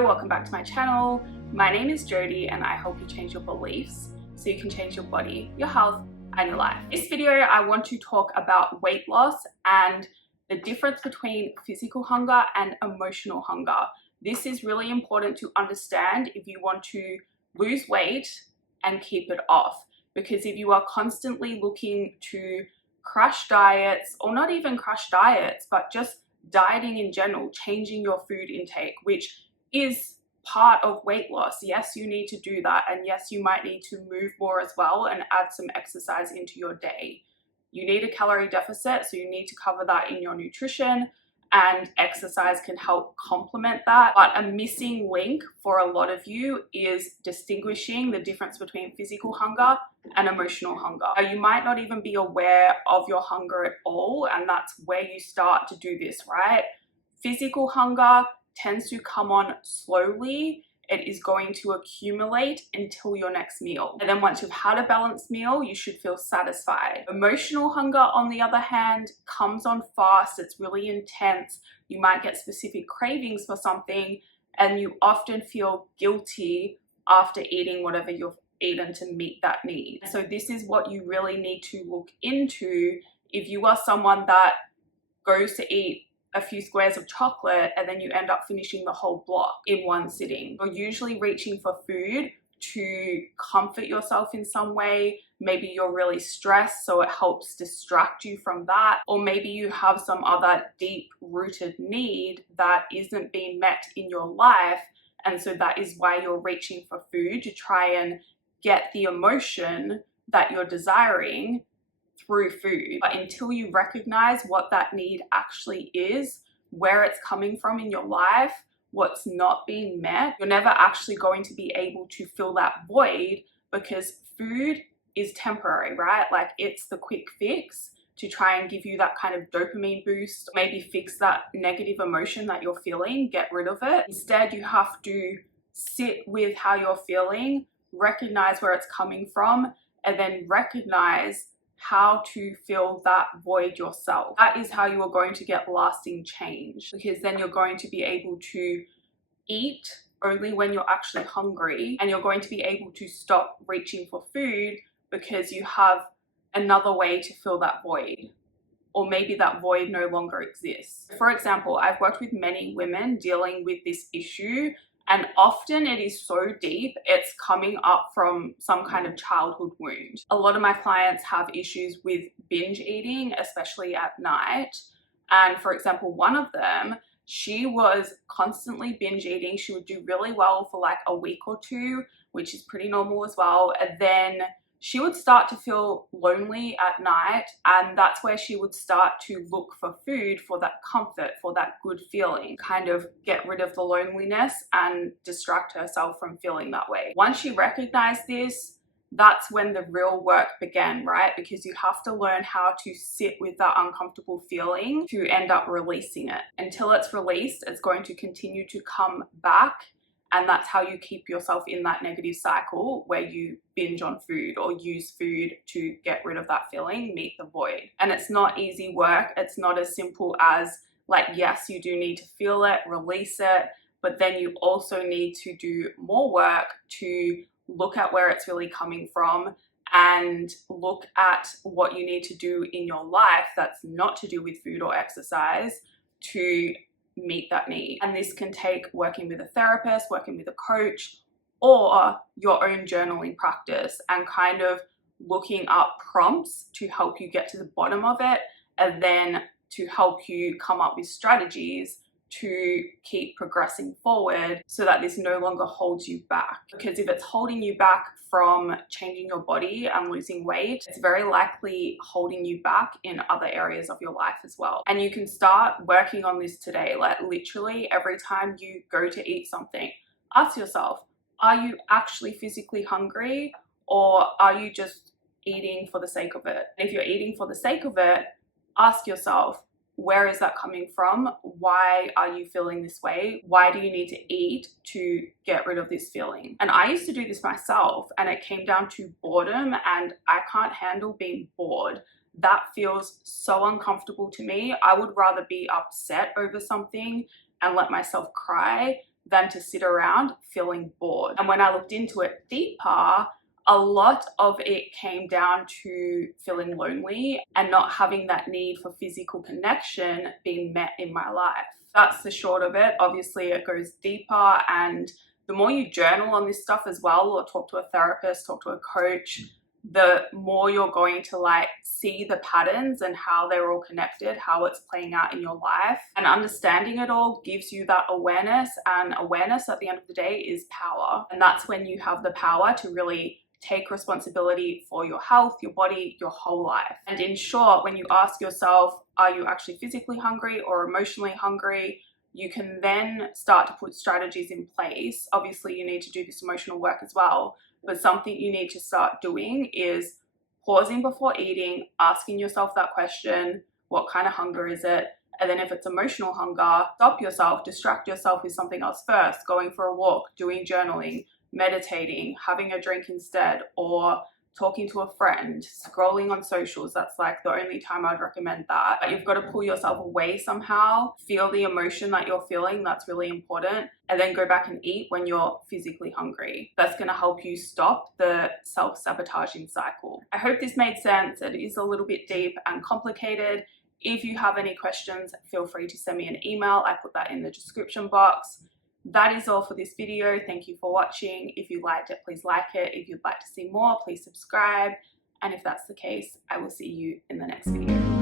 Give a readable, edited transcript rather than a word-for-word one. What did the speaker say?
Hello, welcome back to my channel. My name is Jodie and I help you change your beliefs so you can change your body, your health, and your life. In this video, I want to talk about weight loss and the difference between physical hunger and emotional hunger. This is really important to understand if you want to lose weight and keep it off. Because if you are constantly looking to crash diets, or not even crash diets, but just dieting in general, changing your food intake, which is part of weight loss. Yes, you need to do that, and yes, you might need to move more as well and add some exercise into your day. You need a calorie deficit, so you need to cover that in your nutrition, and exercise can help complement that. But a missing link for a lot of you is distinguishing the difference between physical hunger and emotional hunger. Now, you might not even be aware of your hunger at all, and that's where you start to do this, right? Physical hunger tends to come on slowly. It is going to accumulate until your next meal. And then once you've had a balanced meal, you should feel satisfied. Emotional hunger, on the other hand, comes on fast. It's really intense. You might get specific cravings for something, and you often feel guilty after eating whatever you've eaten to meet that need. So this is what you really need to look into if you are someone that goes to eat a few squares of chocolate and then you end up finishing the whole block in one sitting. You're usually reaching for food to comfort yourself in some way. Maybe you're really stressed, so it helps distract you from that. Or maybe you have some other deep-rooted need that isn't being met in your life, and so that is why you're reaching for food, to try and get the emotion that you're desiring through food. But until you recognize what that need actually is, where it's coming from in your life, what's not being met, you're never actually going to be able to fill that void, because food is temporary, right? Like, it's the quick fix to try and give you that kind of dopamine boost, maybe fix that negative emotion that you're feeling, get rid of it. Instead, you have to sit with how you're feeling, recognize where it's coming from, and then recognize how to fill that void yourself. That is how you are going to get lasting change, because then you're going to be able to eat only when you're actually hungry, and you're going to be able to stop reaching for food because you have another way to fill that void, or maybe that void no longer exists. For example, I've worked with many women dealing with this issue, and often it is so deep, it's coming up from some kind of childhood wound. A lot of my clients have issues with binge eating, especially at night. And for example, one of them, she was constantly binge eating. She would do really well for like a week or two, which is pretty normal as well. And then she would start to feel lonely at night, and that's where she would start to look for food for that comfort, for that good feeling, kind of get rid of the loneliness and distract herself from feeling that way. Once she recognized this, that's when the real work began, right? Because you have to learn how to sit with that uncomfortable feeling to end up releasing it. Until it's released, it's going to continue to come back. And that's how you keep yourself in that negative cycle where you binge on food or use food to get rid of that feeling, meet the void. And it's not easy work. It's not as simple as, like, yes, you do need to feel it, release it, but then you also need to do more work to look at where it's really coming from and look at what you need to do in your life that's not to do with food or exercise to meet that need. And this can take working with a therapist, working with a coach, or your own journaling practice, and kind of looking up prompts to help you get to the bottom of it, and then to help you come up with strategies to keep progressing forward so that this no longer holds you back. Because if it's holding you back from changing your body and losing weight, it's very likely holding you back in other areas of your life as well. And you can start working on this today. Like, literally every time you go to eat something, ask yourself, are you actually physically hungry, or are you just eating for the sake of it? If you're eating for the sake of it, ask yourself, where is that coming from? Why are you feeling this way? Why do you need to eat to get rid of this feeling? And I used to do this myself, and it came down to boredom, and I can't handle being bored. That feels so uncomfortable to me. I would rather be upset over something and let myself cry than to sit around feeling bored. And when I looked into it deeper, a lot of it came down to feeling lonely and not having that need for physical connection being met in my life. That's the short of it. Obviously, it goes deeper, and the more you journal on this stuff as well, or talk to a therapist, talk to a coach, the more you're going to like see the patterns and how they're all connected, how it's playing out in your life. And understanding it all gives you that awareness, and awareness at the end of the day is power. And that's when you have the power to really take responsibility for your health, your body, your whole life. And in short, when you ask yourself, are you actually physically hungry or emotionally hungry? You can then start to put strategies in place. Obviously, you need to do this emotional work as well, but something you need to start doing is pausing before eating, asking yourself that question, what kind of hunger is it? And then if it's emotional hunger, stop yourself, distract yourself with something else first, going for a walk, doing journaling, meditating, having a drink instead, or talking to a friend, scrolling on socials. That's like the only time I'd recommend that. But you've got to pull yourself away somehow, feel the emotion that you're feeling, that's really important, and then go back and eat when you're physically hungry. That's going to help you stop the self-sabotaging cycle. I hope this made sense. It is a little bit deep and complicated. If you have any questions, feel free to send me an email. I put that in the description box. That is all for this video. Thank you for watching. If you liked it, please like it. If you'd like to see more, please subscribe. And if that's the case, I will see you in the next video.